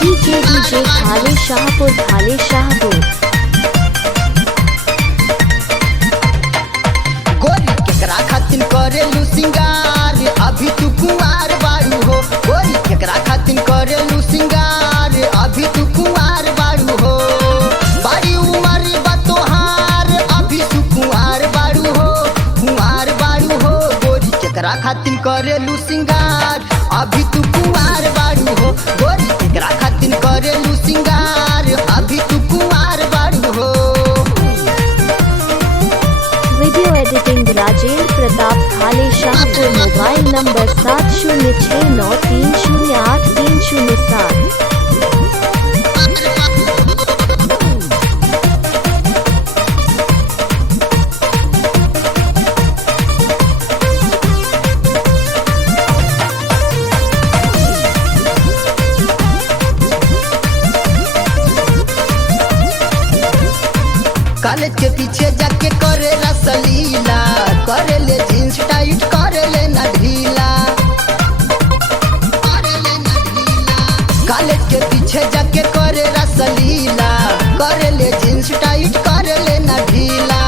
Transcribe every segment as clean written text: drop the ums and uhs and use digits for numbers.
DJ खाले शाहपुर गोरी केकरा खातिन करेलू सिंगार अभी तू कुंवार बारू हो। गोरी केकरा खातिन करेलू सिंगार अभी तू कुंवार बारू हो। बारी उमर बतोहार अभी तू कुंवार बारू हो, कुंवार बारू हो। गोरी केकरा खातिन करेलू सिंगार अभी तू कुंवार बारू हो। गोरी केकरा खातिन करेलू सिंगार अभी तू कुंवार बारू हो। वीडियो एडिटिंग राजेंद्र प्रताप खाले शाहपुर। Mobile number 7069308307। कॉलेज के पीछे जाके करे रसलीला, करे ले जींस टाइट करे ले ना ढीला। कॉलेज के पीछे जाके करे रसलीला, करे ले जींस टाइट करे ले ना ढीला।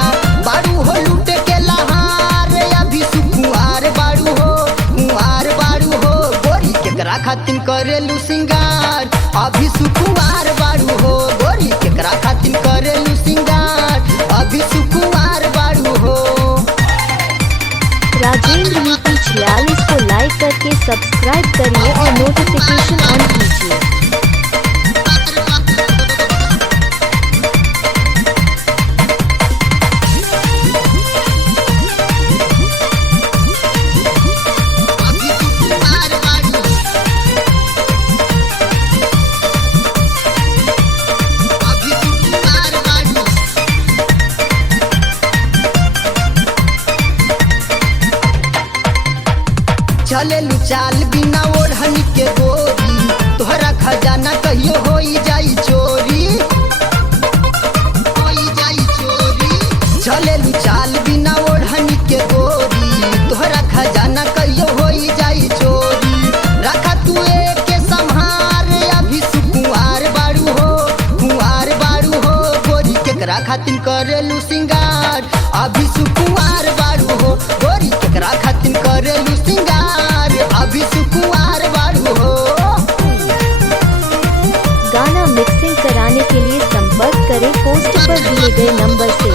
बारू हो लूटे के लहार अभी सुकुआर बारू हो, कुंवार बारू हो। गोरी केकरा खातिन करेलू सिंगार अभी सुकुआर बारू हो। गोरी केकरा खातिन करेलू सिंगार अभी सुकुमार बारू हो। राजेंद्र यूपी 46 को लाइक करके सब्सक्राइब करिए और नोटिफिकेशन ऑन कीजिए। चलेलू चाल बिना ओढ़नी के गोरी, तोहरा खजाना कहियो होई जाई चोरी, होई जाई चोरी। चलेलू चाल बिना ओढ़नी के गोरी, तोहरा खजाना कहियो होई जाई चोरी। रखा तू एक संहार अभी सुकुआर बारू हो, कुंवार बारू हो। गोरी केकरा खातिन करेलू सिंगार अभी सुकुआर बारू हो। गोरी केकरा खातिन करेलू सिंगार अभी सुकुआर बारू हो। गाना मिक्सिंग कराने के लिए संपर्क करें पोस्ट पर दिए गए नंबर से।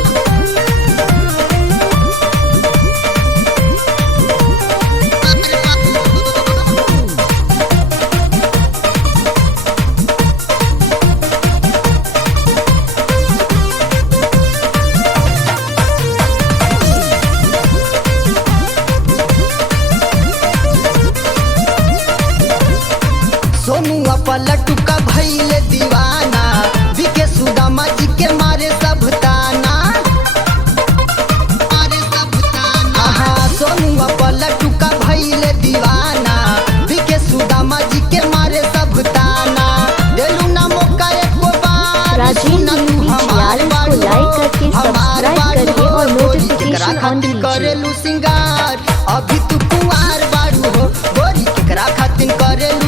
सोनू पलटू का भइले दीवाना, बिके सुदामा जी के मारे सब ताना, मारे सब ताना। हाँ सोनू पलटू का भइले दीवाना, बिके सुदामा जी के मारे सब ताना। देलू ना मौका एको बार, राजेंद्र यूपी 46 को लाइक करके सब्सक्राइब करिए और नोटिफिकेशन ऑन कीजिए। करेलू सिंगार अभी तू कुंवार बारू हो। गोरी केकरा खातिन करेलू